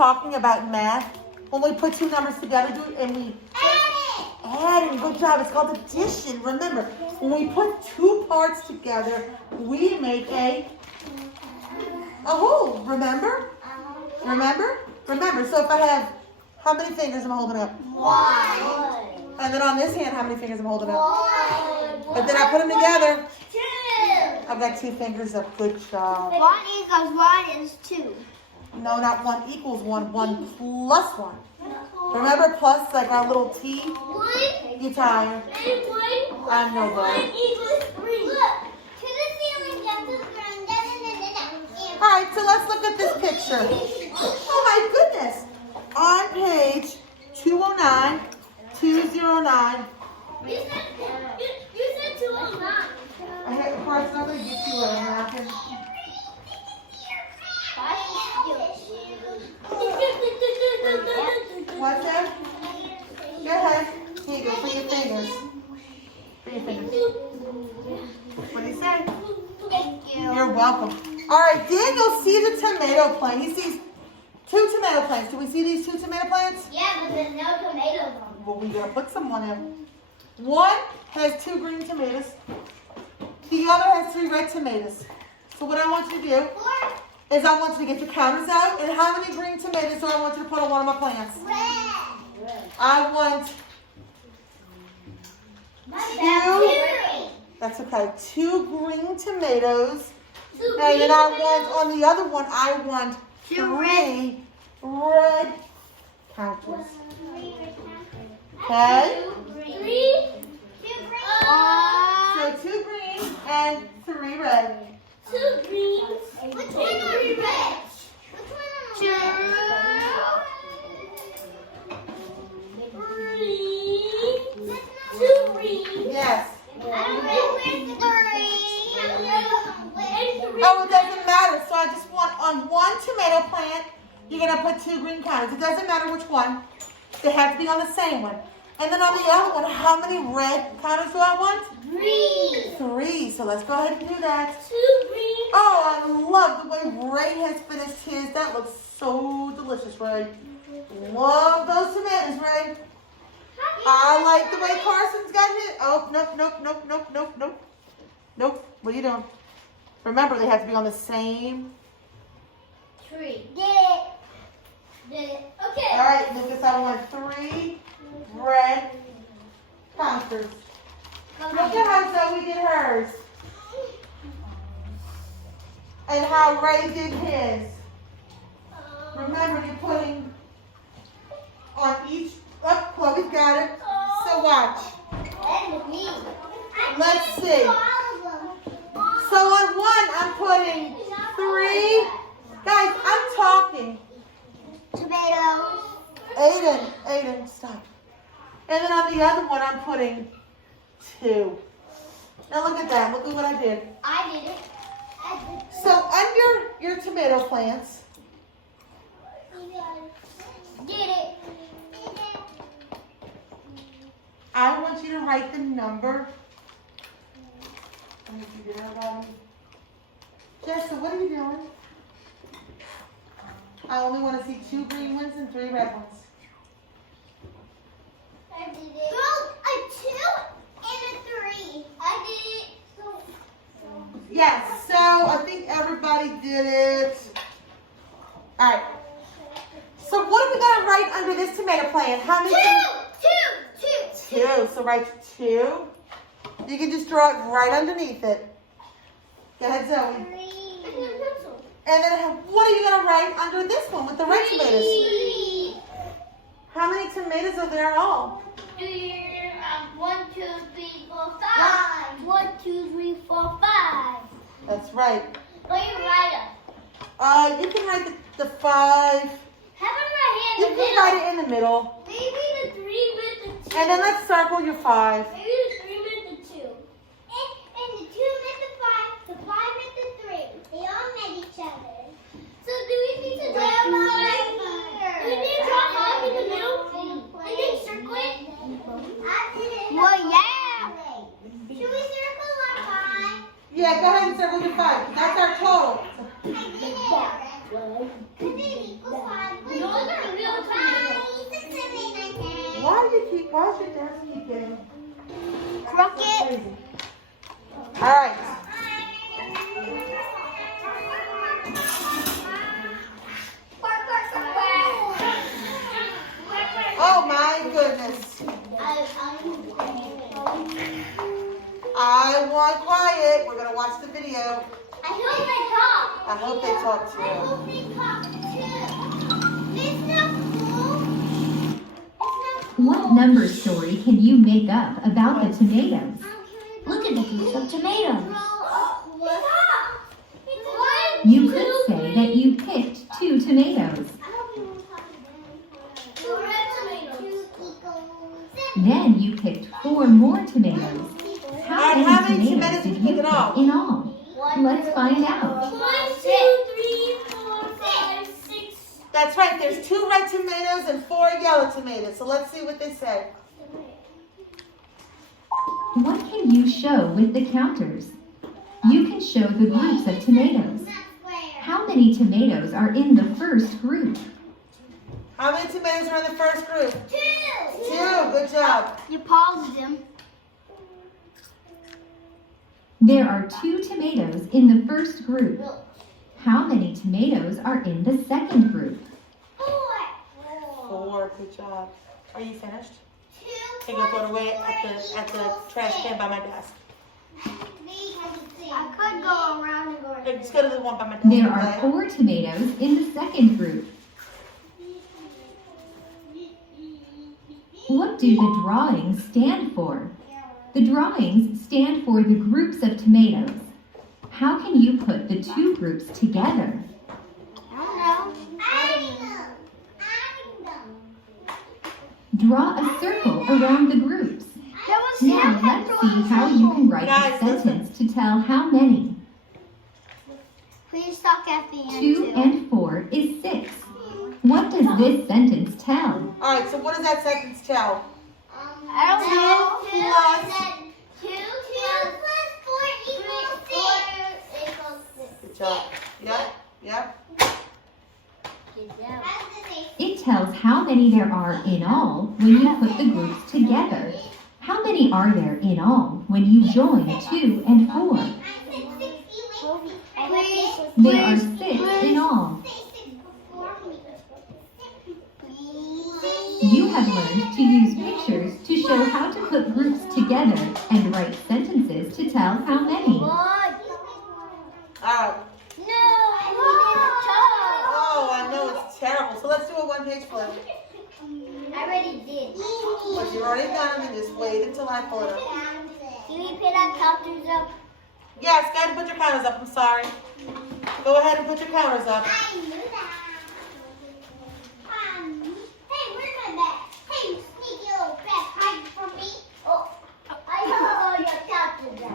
talking about math. When we put two numbers together and we add it. Good job. It's called addition. Remember, when we put two parts together, we make a whole. Remember? Remember? Remember. So if I have, how many fingers am I holding up? One. And then on this hand, how many fingers am I holding up? One. But then I put them together. Two. I've got two fingers up. Good job. 1 equals 1 is 2. No, not 1 equals 1. 1 plus 1. Remember plus like our little T? 1 You tired? and 1. I know that. 1 equals 3. Look. To the ceiling, down to the ground, All right, so let's look at this picture. Oh my goodness. On page 209, 209. You said 209. Of course, I'm going to get you a napkin. What's that? Go ahead. Here you go, for your fingers. For your fingers. What do you say? Thank you. You're welcome. All right, Daniel sees a tomato plant. He sees 2 tomato plants. Do we see these 2 tomato plants? Yeah, but there's no tomatoes on them. Well, we gotta put someone in. One has 2 green tomatoes. The other has 3 red tomatoes. So what I want you to do 4. is I want you to get your counters out, and how many green tomatoes do I want you to put on one of my plants? Red. I want 2. That's okay. 2 green tomatoes. And then I want on the other one, I want 3 red counters. Okay? 3. So 2 green and 3 red. 2 greens. Which one are red? Which one are 2. 2 greens. Yes. I don't know where's the 3. Oh, it doesn't matter. So I just want on one tomato plant, you're going to put 2 green counters. It doesn't matter which one. They have to be on the same one. And then on the other one, how many red counters do I want? 3. 3. So let's go ahead and do that. 2 greens. Oh, I love the way Ray has finished his. That looks so delicious, Ray. Love those tomatoes, Ray. I like the way Carson's got his. Oh, nope. Nope. What are you doing? Remember, they have to be on the same. 3. Did it. Okay. All right, Lucas, I want 3 red counters. Look at how Zoe did hers. And how Ray did his. Remember, you're putting on each. Oh, Chloe's got it. So watch. And me. Let's see. So on one, I'm putting 3. Guys, I'm talking. Tomatoes. Aiden, stop. And then on the other one, I'm putting 2. Now look at that. Look at what I did. I did it. So under your tomato plants, Did it. I want you to write the number. I need you to do that. Jessica, what are you doing? I only want to see 2 green ones and 3 red ones. I did it. A 2 and a 3. I did it. Yes, so I think everybody did it. All right. So what are we going to write under this tomato plant? How many? 2. So write 2. You can just draw it right underneath it. Go ahead, Zoe. 3. And then what are you going to write under this one with the red tomatoes? 3. How many tomatoes are there all? 1, 2, 3, 4, 5. 1, 2, 3, 4, 5. That's right. Where you write it? You can write the 5. Have it right You here in can the middle. write it in the middle. Maybe the 3 with the 2. And then let's circle your 5. Maybe the 3 with the 2. And the 2 with the 5. The 5 with the 3. They all met each other. So do we need to draw 5? Do we need to draw 5 in the middle? And then circle it? I did it. Well, yeah. Should we circle our 5? Yeah, go ahead and circle your 5. That's our total. I did it. Because it equals 5. How's your desk keeping? Crooked. All right. Oh my goodness. I want quiet. We're gonna watch the video. I hope they talk. I hope they talk I too. hope they talk too. It's not cool. It's not cool. What number story can you make up about the tomatoes? Look at the piece of tomatoes. You could say that you picked 2 tomatoes. Then you picked 4 more tomatoes. How Alright, many tomatoes did you pick in all? Let's find out. 1, 2, 3, 4, 5, 6. That's right. There's 2 red tomatoes and 4 yellow tomatoes. So let's see what they say. What can you show with the counters? You can show the groups of tomatoes. How many tomatoes are in the first group? How many tomatoes are in the first group? 2. 2. Good job. You paused them. There are 2 tomatoes in the first group. How many tomatoes are in the second group? 4. Good job. Are you finished? 2. Okay, go throw it away at the trash can by my desk. I could go around and go Okay, just go to the one by my desk. There are okay? 4 tomatoes in the second group. What do the drawings stand for? The drawings stand for the groups of tomatoes. How can you put the 2 groups together? I don't know. Adding them. Draw a circle around the groups. Now let's see how you can write a sentence to tell how many. Please talk at the end. 2 and 4 is 6. What does this sentence tell? All right, so what does that sentence tell? I don't know. 2 plus 4 equals 6. Good job. Yep, yep. It tells how many there are in all when you put the groups together. How many are there in all when you join 2 and 4? There are 6 in all. You have learned to use pictures to show how to put groups together and write sentences to tell how many. All right. Oh, I know it's terrible. So let's do a one-page flip. I already did. But you've already done them, and just wait until I pull it up. Can we put our counters up? Yes, go ahead and put your counters up. I'm sorry. Go ahead and put your counters up. I knew that. Hey, where's my bag? Hey, you sneaky little bag. Hide from me. Oh, I know all your counters up.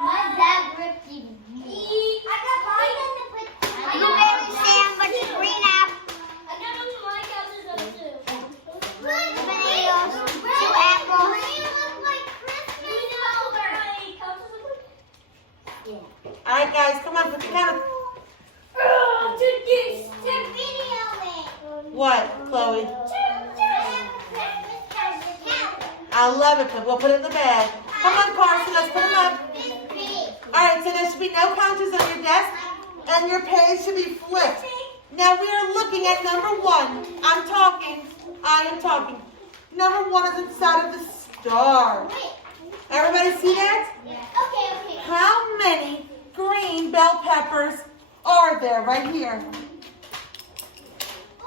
My bag ripped you. I got mine in the put. Blueberry sandwich, green apple. I got on my counters up too. Tomatoes, 2 apples. They look like Christmas colors. Yeah. All right, guys, come on, put your counters. What, Chloe? I love it, but we'll put it in the bag. Come on, Carson, let's put them up. All right, so there should be no counters on your desk, and your page should be flipped. Now we are looking at number 1. I am talking. Number 1 is inside of the star. Everybody see that? Okay. How many green bell peppers are there right here?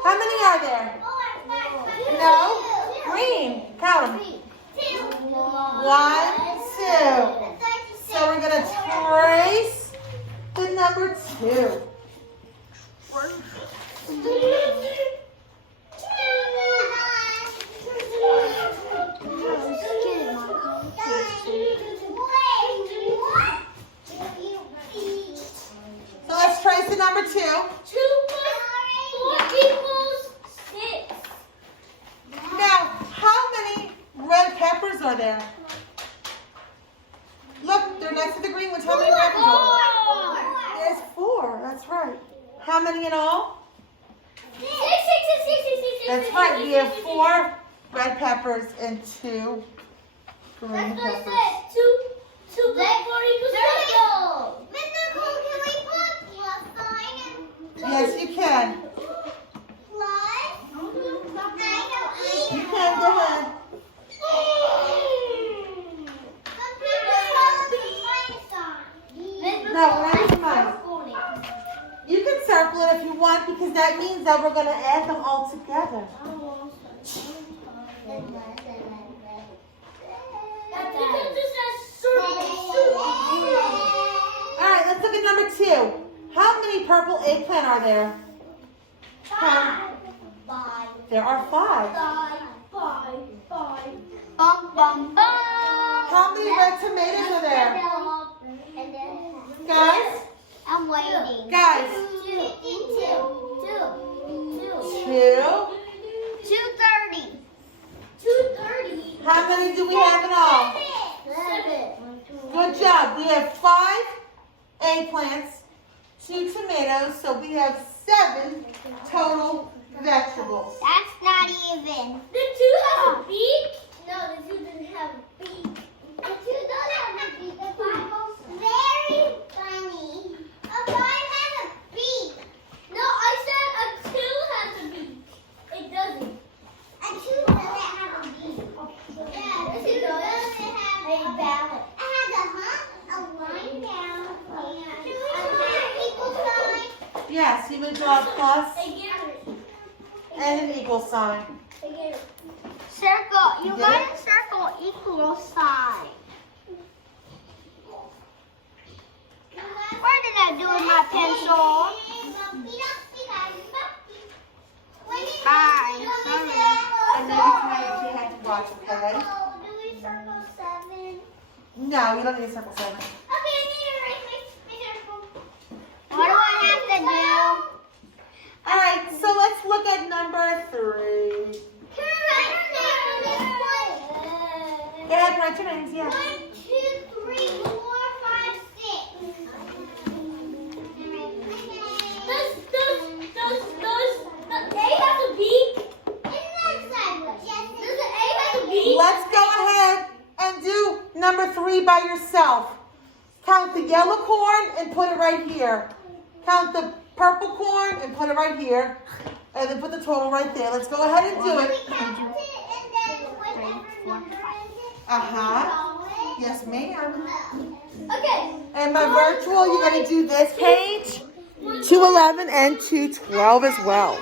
How many are there? No? Green. Count them. 1, 2. So we're going to trace the number 2. So let's trace the number 2. 2 plus 4 equals 6. Now, how many red peppers are there? Look, they're next to the green ones. How many peppers are there? There's 4. That's right. How many in all? 6. That's right. We have 4 red peppers and 2 green That's what I peppers. said. Two blackberry equals circle. Mr. Cole, can we put plus sign in? Yes, you can. Plus. You can, go ahead. Some people call it the minus sign. No, minus sign. You can circle it if you want because that means that we're going to add them all together. All right, let's look at number 2. How many purple eggplant are there? There are 5. How many red tomatoes are there? Guys? I'm waiting. Guys. 2. 2:30. How many do we have in all? 7. Good job. We have 5 eggplants, 2 tomatoes, so we have 7 total vegetables. That's not even. The 2 has a beak? No, the 2 doesn't have a beak. The 2 does have a beak. The 5 was very funny. A 5 has a beak. No, I said a 2 has a beak. It doesn't. A 2 doesn't have a beak. Yeah, the 2 doesn't have a balance. It has a hump, a line down, and a equal sign. Yes, you would draw a plus Again. and an equal sign. Circle. You You got did? to circle equal sign. What did I do with my pencil? Bye. And maybe tonight you have to watch, okay? Do we circle 7? No, you don't need to circle 7. Okay, I need to erase my circle. What do I have to do? All right, so let's look at number 3. Can I write your name on this one? Go ahead, write your names, yeah. 1, 2, 3, 4, 5, 6. Does the egg have a beak? Does the egg have a beak? Let's go ahead and do number 3 by yourself. Count the yellow corn and put it right here. Count the purple corn and put it right here. And then put the total right there. Let's go ahead and do it. Uh-huh. Yes, ma'am. Okay. And my virtual, you're going to do this page, 211 and 212 as well.